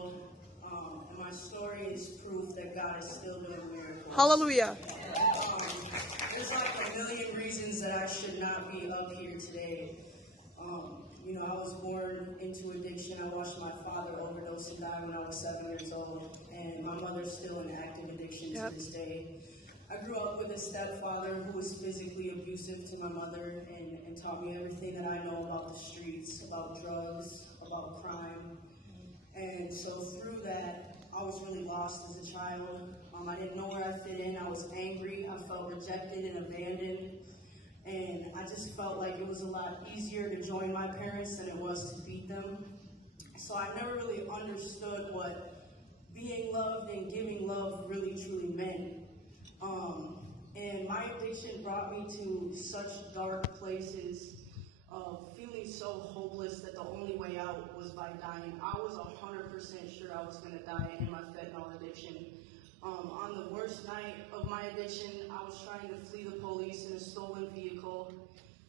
old, and my story is proof that God is still doing miracles. Hallelujah. There's like a million reasons that I should not be up here today. I was born into addiction. I watched my father overdose and die when I was 7 years old, and my mother's still in active addiction to this day. I grew up with a stepfather who was physically abusive to my mother and taught me everything that I know about the streets, about drugs, about crime. And so through that, I was really lost as a child. I didn't know where I fit in. I was angry. I felt rejected and abandoned. And I just felt like it was a lot easier to join my parents than it was to beat them. So I never really understood what being loved and giving love really truly meant. And my addiction brought me to such dark places of feeling so hopeless that the only way out was by dying. I was 100% sure I was going to die in my fentanyl addiction. On the worst night of my addiction, I was trying to flee the police in a stolen vehicle,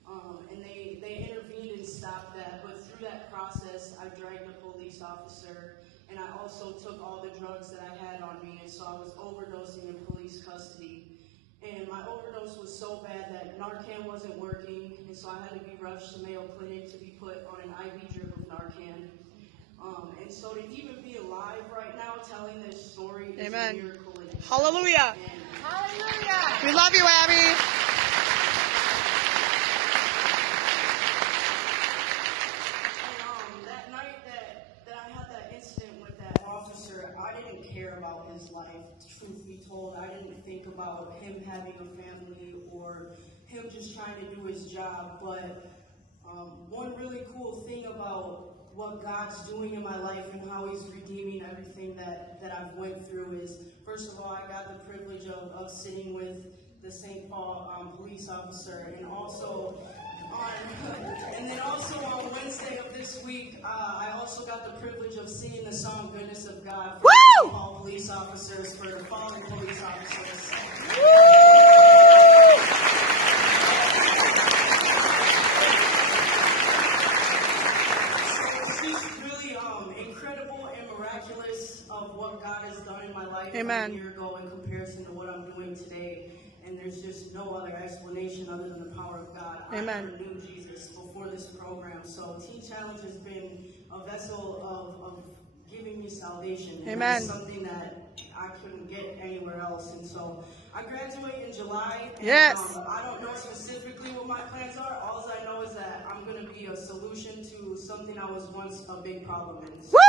and they intervened and stopped that. But through that process, I dragged a police officer, and I also took all the drugs that I had on me, and so I was overdosing in police custody. And my overdose was so bad that Narcan wasn't working, and so I had to be rushed to Mayo Clinic to be put on an IV drip of Narcan. And so to even be alive right now telling this story is a miracle in itself. Hallelujah. Hallelujah. We love you, Abby. And that night that I had that incident with that officer, I didn't care about his life. Truth be told, I didn't think about him having a family or him just trying to do his job. But one really cool thing about what God's doing in my life and how he's redeeming everything that I've went through is, first of all, I got the privilege of sitting with the St. Paul police officer, and also on Wednesday of this week, I also got the privilege of singing the song Goodness of God for St. Paul police officers, for fallen police officers. Of what God has done in my life a year ago in comparison to what I'm doing today, and there's just no other explanation other than the power of God. I never knew Jesus before this program, so Teen Challenge has been a vessel of giving me salvation. Amen. It's something that I couldn't get anywhere else, and so I graduate in July. And, Yes. I don't know specifically what my plans are. All I know is that I'm going to be a solution to something I was once a big problem in. Woo!